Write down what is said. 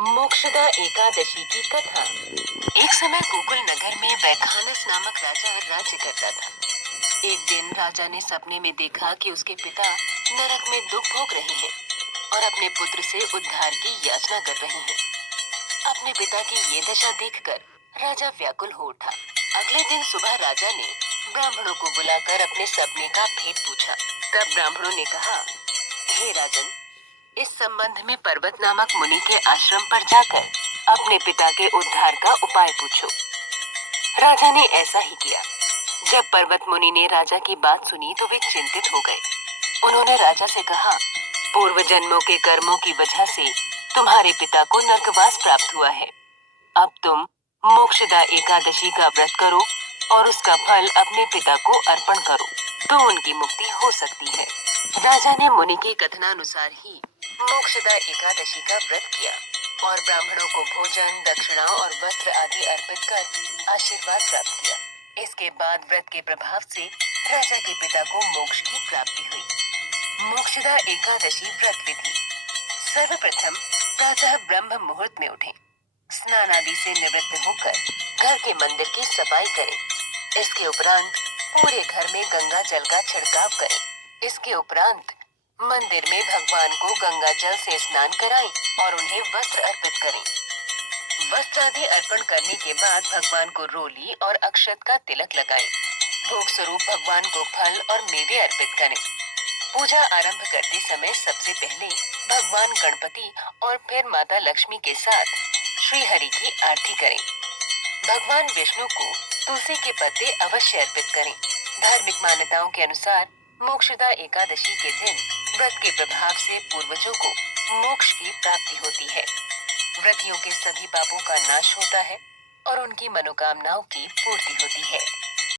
मोक्षदा एकादशी की कथा। एक समय गोकुल नगर में वैखानस नामक राजा राज्य करता था। एक दिन राजा ने सपने में देखा कि उसके पिता नरक में दुख भोग रहे हैं और अपने पुत्र से उद्धार की याचना कर रहे हैं। अपने पिता की ये दशा देखकर राजा व्याकुल हो उठा। अगले दिन सुबह राजा ने ब्राह्मणों को बुलाकर अपने सपने का भेद पूछा। तब ब्राह्मणों ने कहा, हे राजन, इस संबंध में पर्वत नामक मुनि के आश्रम पर जाकर अपने पिता के उद्धार का उपाय पूछो। राजा ने ऐसा ही किया। जब पर्वत मुनि ने राजा की बात सुनी तो वे चिंतित हो गए। उन्होंने राजा से कहा, पूर्व जन्मों के कर्मों की वजह से तुम्हारे पिता को नरकवास प्राप्त हुआ है। अब तुम मोक्षदा एकादशी का व्रत करो और उसका फल अपने पिता को अर्पण करो, तो उनकी मुक्ति हो सकती है। राजा ने मुनि के कथनानुसार ही मोक्षदा एकादशी का व्रत किया और ब्राह्मणों को भोजन, दक्षिणा और वस्त्र आदि अर्पित कर आशीर्वाद प्राप्त किया। इसके बाद व्रत के प्रभाव से राजा के पिता को मोक्ष की प्राप्ति हुई। मोक्षदा एकादशी व्रत विधि। सर्वप्रथम प्रातः ब्रह्म मुहूर्त में उठें। स्नान आदि से निवृत्त होकर घर के मंदिर की सफाई करें। इसके उपरांत पूरे घर में गंगा जल का छिड़काव करें। इसके उपरांत मंदिर में भगवान को गंगा जल से स्नान कराएं और उन्हें वस्त्र अर्पित करें। वस्त्र आदि अर्पण करने के बाद भगवान को रोली और अक्षत का तिलक लगाएं। भोग स्वरूप भगवान को फल और मेवे अर्पित करें। पूजा आरंभ करते समय सबसे पहले भगवान गणपति और फिर माता लक्ष्मी के साथ श्री हरि की आरती करें। भगवान विष्णु को तुलसी के पत्ते अवश्य अर्पित करें। धार्मिक मान्यताओं के अनुसार मोक्षदा एकादशी के दिन व्रत के प्रभाव से पूर्वजों को मोक्ष की प्राप्ति होती है। व्रतियों के सभी पापों का नाश होता है और उनकी मनोकामनाओं की पूर्ति होती है।